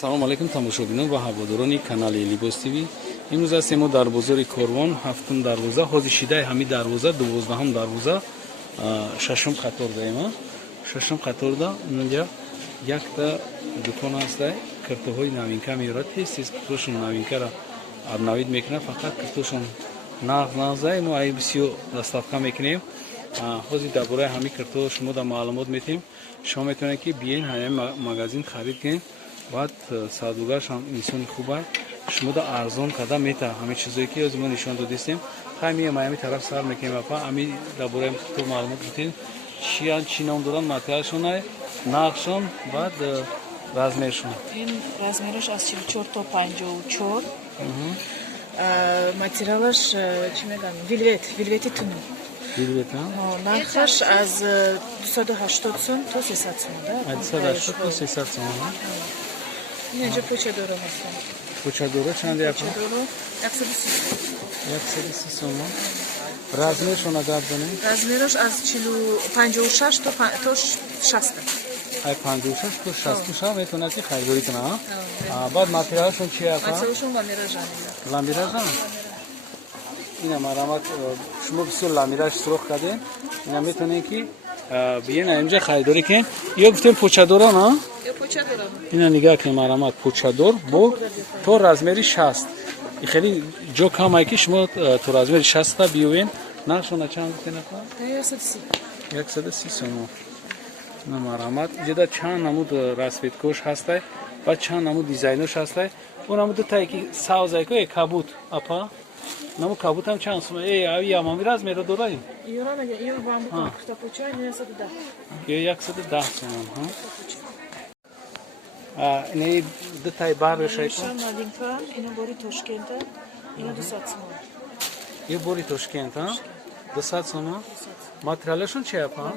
салом алейкум тамошобинон ва ҳаводорони канали Libos TV. имрӯз ҳастем мо дар бозори Корвон, ҳафтум дарвоза, ҳозир шидаи ҳами дарвоза, дувоздаҳум дарвоза, шашум қатордаем. Шашум қаторда инҷа якта дукон ҳастай, картоҳои навинка меёрад, тез картошон навинкара обновид мекунад, фақат картошон нағзае мо ай бисёр доставка мекунем. ҳозир дар бораи ҳами картоҳ шумо дар маълумот метем. шумо метавонед ки биен ҳамаи магазин харид кунед. بعد سادوگاش هم انسانی خوبه شما دا ارزان کده میته همه چیزایی که از ما نشان دادیم خیلی میامی طرف سر میکنیم اپا امی درباره تو معلومات میتین چی نام دارن ماتریالشون های نقشون بعد رزمرشون این رزمرش از 44 تا 54 ماتریالش چی میگن ویلوتی تونو نرخش از 280 سوم تا 300 سوم 280 تا 300 سوم اینجا پوچادورو هستن. پوچادورو چند یکم؟ پوچادورو 130 سوم. رزمرشون اگر داریم؟ رزمرش از 56 تا 60. ای 56 تا 60 شام میتونه که خریداری کنه ها؟ بعد ماتریالشون چیه اپا؟ ماتریالشون لامیراژن. لامیراژن؟ اینا مرامت شما بسیار لامیراژ سرخ کردین. اینا میتونه که بیاین اینجا خریداری کن. یا گفتیم پوچادورو نه؟ اینا نگاه کنیم مرامت پوچادور با تو رزمری 60 این خیلی جو کامه که شما تو رزمری 60 تا بیوین نقشونه چند گفتین اپا؟ 130 سوم اینا مرامت جدا چند نمود رسویدکوش هسته و چند نمود دیزاینوش هسته اون نمود تایی که ساوزه که کابوت اپا نمو کابوت هم چند سوم ای امامی رزمری رو داریم؟ ایران اگه ایران با هم بکنم کتا پوچای 110 110 سوم اینه دو تای بار شاید نادینکا اینا باری توشکنت اینا 200 سوم یه باری توشکنت ها 200 سوم ماتریالشون چیه اپا؟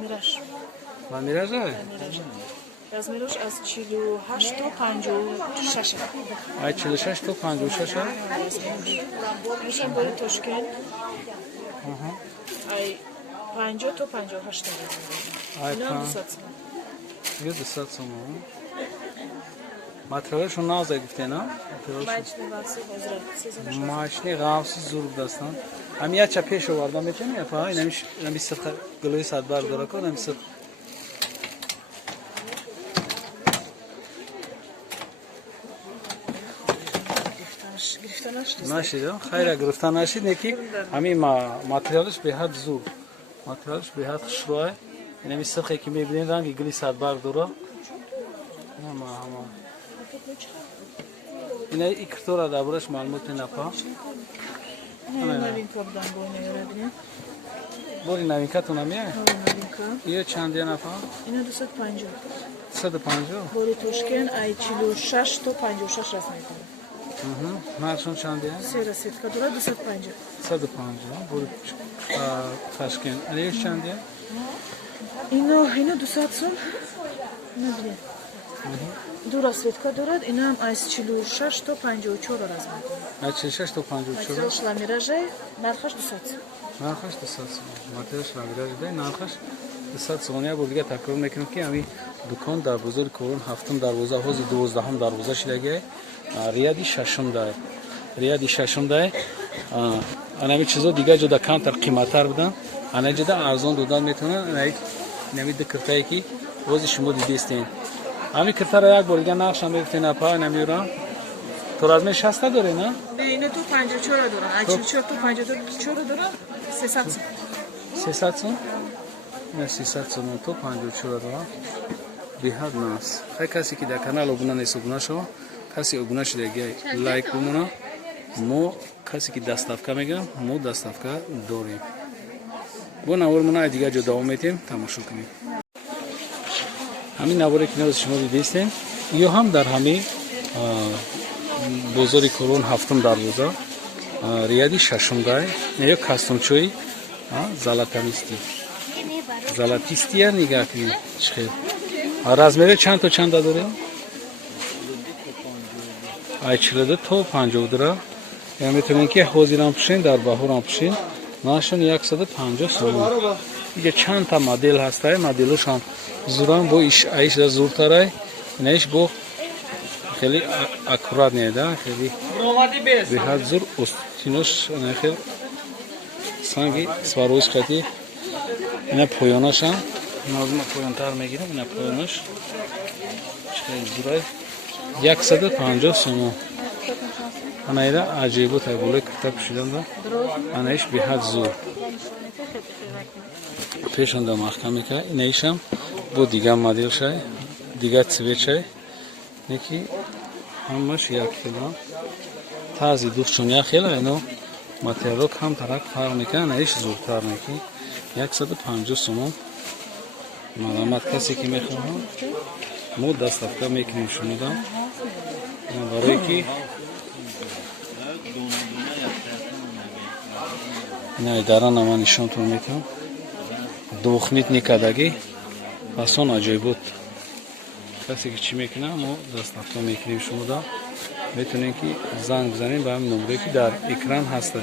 لامیراژ رزمرش از 48 تا 56 ای 46 تا 56 میشن باری توشکن ای 50 تا 58 اینا 200 سوم یه 200 سوم ماتریالشون نازه گفته نه؟ ماشینی غافسی زور دستان همی یا چه پیش آوردم میتونی اپا اینمی سرخ گلوی صد بار داره کن همی سرخ نشید خیلی گرفتن نشید نکی همی ماتریالش به حد زور ماتریالش به حد خشروه اینمی سرخی که میبینین رنگ گلی صد بار داره اینا ای کتورا دابرش معلومات نپا نه نوینکا بدن بونه بوری نوینکا تو نمیه نوینکا یه چندی نپا اینا 250 250 بوری توشکن ای 46 تا 56 رسم میکنه مرشون چندیه سه رسید که دوره 250 بوری تشکن ایش چندیه اینا 200 سوم نبینه دو راسویدکا دارد این هم از 46 تا 54 رزم میکنه از 46 تا 54 ماتریالش لامیراژه نرخش 200 نرخش 200 ماتریالش لامیراژه نرخش 200 سومانیا بود دیگه تکرار میکنم که همین دکان در بازار کورون هفتم دروازه حوزه 12 دروازه شده ریادی ششم ده همین چیزا دیگه جدا کانتر قیمت‌تر بدن انا جدا ارزان دادن میتونن نمید کرتایی که روز شما دیدین همین کرتا یک بار دیگه نقش هم میگفتین اپا نمیورم تو رزمه 60 داره نه؟ نه اینه تو 54 دارن 44 تو 54 دارن 300 سوم 300 سوم؟ نه 300 سوم تو 54 دارن بیحد ناس خیلی کسی که در کانال ابونه نیست ابونه شو کسی ابونه شده گه لایک بمونه مو کسی که دستافکا میگم مو دستافکا داریم با نوارمونه دیگه جو دوام میتیم تماشا کنیم همین نواری که نوز شما دیدین یا هم در همین بازار کورون هفتم دروازه ریادی ششم دای یا کاستومچوی زلاتیستی نگاه کنید چخیر رزمری چند تا چند داره؟ ای 42 تا 50 داره یعنی میتونین که حوزی هم پشین در بهار هم پشین ناشون 150 سوم دیگه چند تا مدل هسته مدلش هم زوران با ایش زورتره اینش با خیلی اکورات نیده خیلی بهت زور استینوش خیلی سنگی سوارویش خیلی اینا پویانش هم نازم پویانتر میگیرم اینا پویانش خیلی زورای 150 سومون انا ایده عجیبو تایبوله کتاب شدن دا انا ایش بهت زور پیشان دا محکمی که اینا ایشم bu دیگه مدل شای دیگه цвет شای نکی همش یک کیلو تازه دوستون یک کیلو اینو ماتریال کم طرف فرق میکنه ایش زودتر نکی 150 سومون ملامت کسی که میخواه مو دستافتا میکنیم شنیدم برای که اینا اداره نما نشانتون میکنم دوخمیت نکدگی آسان عجیب بود کسی که چی میکنه ما دستافتا میکنیم شما دا میتونین که زنگ بزنیم به همین نمره که در اکران هسته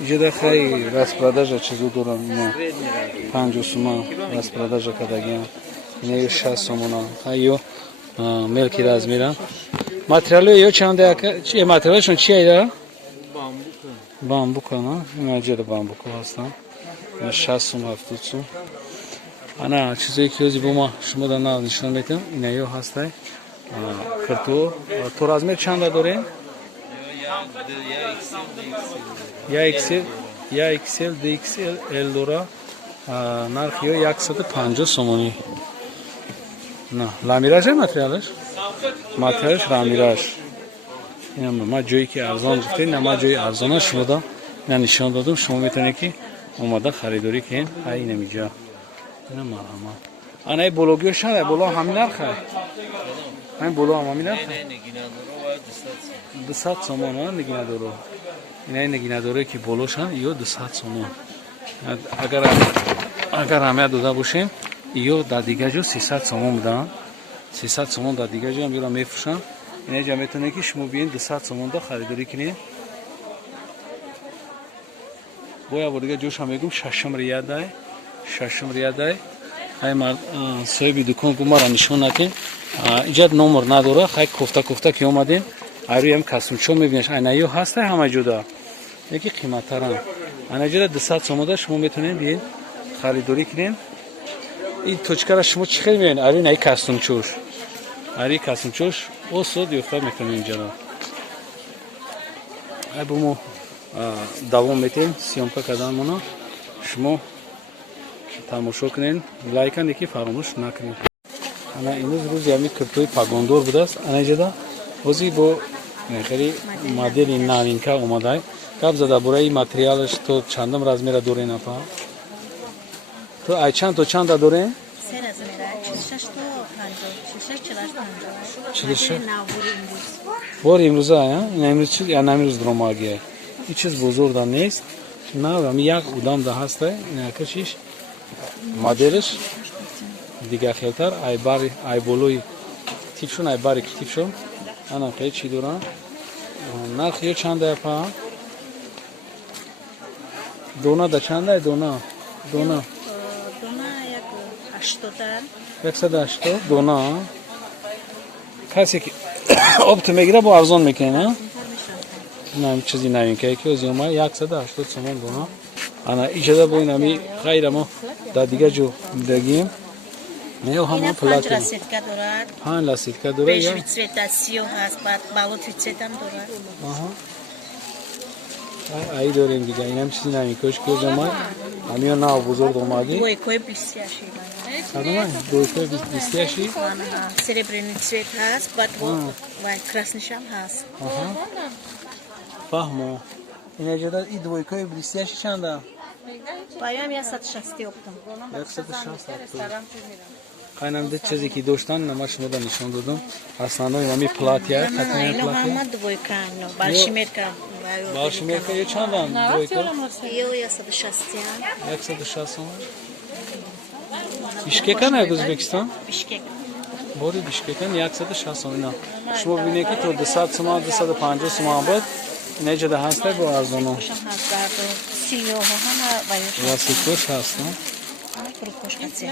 اینجا در خیلی رسپراداجا چیزو دارم اینا 50 سومان رسپراداجا کدگی هم اینا 60 سومونا خیلی ملکی راز میرم ماتریالو یو چنده چیه ماتریالشون چیه ایده؟ بامبوکا نه؟ این عجیل بامبوکا هستن 60 سوم 70 سوم انا چیزایی که روزی با ما شما در ناو نشان میتونم این ایو هسته کرتو تو رازمیر چنده داره؟ یا اکسل دی اکسل ال داره نرخ یو 150 سومونی نه لامیراژ ماتریالش؟ ماتریالش لامیراژ این هم ما جایی که ارزان گفته نه ما جایی ارزانه شما دا نه نشان دادم شما میتونید که اومده خریداری کنین های نمیجا این مرحمه آنه ای بلوگیو شده بلو همین نرخه همین بلو هم همین نرخه 200 سومون ها نگینه دارو این نگینه داره که بلو شد یا 200 سومون اگر همه داده باشیم یا در دیگه جو 300 سومون بدن 300 سومون در دیگه جو هم بیرا میفروشن اینجا میتونه که شما بیاین 200 سومون دا خریداری کنید باید دیگه جوش هم میگم ششم ریاده های مرد صاحبی دکان کو مرا نشون نکن اینجا نمبر نداره خیلی کوفته که اومدین ایروی هم کسم چون میبینیش اینایو هسته همه جدا یکی قیمت ترن اینجا 200 سومون دا شما میتونین بیاین خریداری کنین این توچکر شما چی خیلی میبینین ایروی نای کستوم چوش ایروی کستوم چوش او سود یفته میکنین اینجا ای بومو دوام میتین سیامکا کردنمونو شما تماشا کنین لایکن یکی فراموش نکنین انا اینوز روزی همی کرتوی پاگوندور بوده است انا جدا روزی با خیلی مدل نوینکا اومده کب زده برای ماتریالش تو چندم راز میره دوره نفا تو ای چند دوره؟ 3 راز میره 46 تا 50 46 بار امروز این امروز چیز یا امروز درماگیه این چیز بزرگ دام نیست نه همی یک ادام ده هسته این کشیش مدلش دیگه خیلتر ای بولوی تیپشون ای باریک تیپشون انا خیلی چی دورن نرخ یه چنده پا دونا ده چنده دونا یک 80 180 دونا کسی که آب تو میگیره با ارزان میکنه نه چیزی نوین که از اومه 180 سومون دونا انا ایجاده با این همی غیر ما در دیگه جو دگیم نه همه پلاتی 5 لاسیتکا دارد 5 لاسیتکا داره 5 یا ویتسیو هست بعد بالوت ویتسیت هم دارد ای داریم دیگه این هم چیزی نمی کش که از اومه همی ها نه بزرگ اومدی دویکوی بیستیاشی دویکوی بیستیاشی سربرینی цвет هست بعد کراسنیش هم هست فهمو این اجاده ای دویکوی بیستیاشی چنده؟ پایم 160 افتم 160 قاینم ده چیزی که داشتن نماش شما نشون دادم اصلا اینمی پلاتیه خطمه اینو پلاتیه همه دویکانو بالشمیرکا بالشمیرکا یه چندن دویکا؟ یو 160 160 بیشککن از ازبکستان؟ بیشکک باری بیشککن 160 اینا شما ببینید که تو 200 سوم 250 سوم بود اینجا ده هسته با ارزانو سیو هم باید واسه هست نه فروش هست